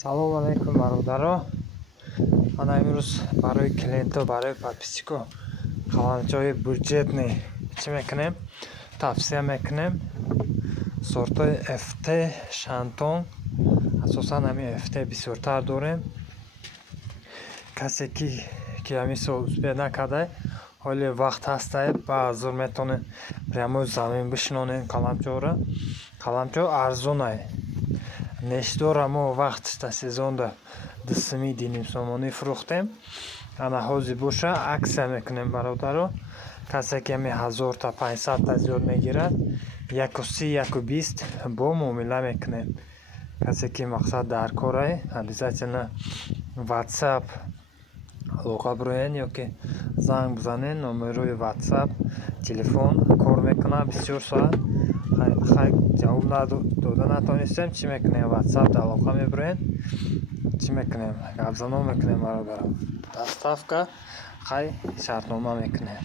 Салом алейкум бародаро. Ман имрӯз барои клиентҳо, барои подписчикҳо қаламчои бюджетни чӣ мекунем? Тавсия мекунем. Сортҳои FT, Шантон, асосан ҳамин FT бисёртар дорем. Касе ки ҳамин сол успеҳ накардай, ҳоле вақт ҳастай, баъзур метавонем прямои замин бишинонем қаламчоро. Қаламчо арзонае. Нештора мо вақташта сезонда 200 нимсомонӣ фурӯхтем. Ана ҳозир боша аксия мекунем бародаро. Касе ки ҳамин 1000 та 500 та зиёд мегирад, 130-120 бо муомила мекунем. Касе ки мақсад дар корае, обязательно WhatsApp алоқа бироен ё ки занг бизанен. Номерои WhatsApp, телефон кор мекунад 24 соат. Хай ҷавоб дода натонистем, чӣ мекунем? WhatsApp алоқа мебироен. Чӣ мекунем? Гапзанон мекунем бародарам. Доставка, хай шартнома мекунем.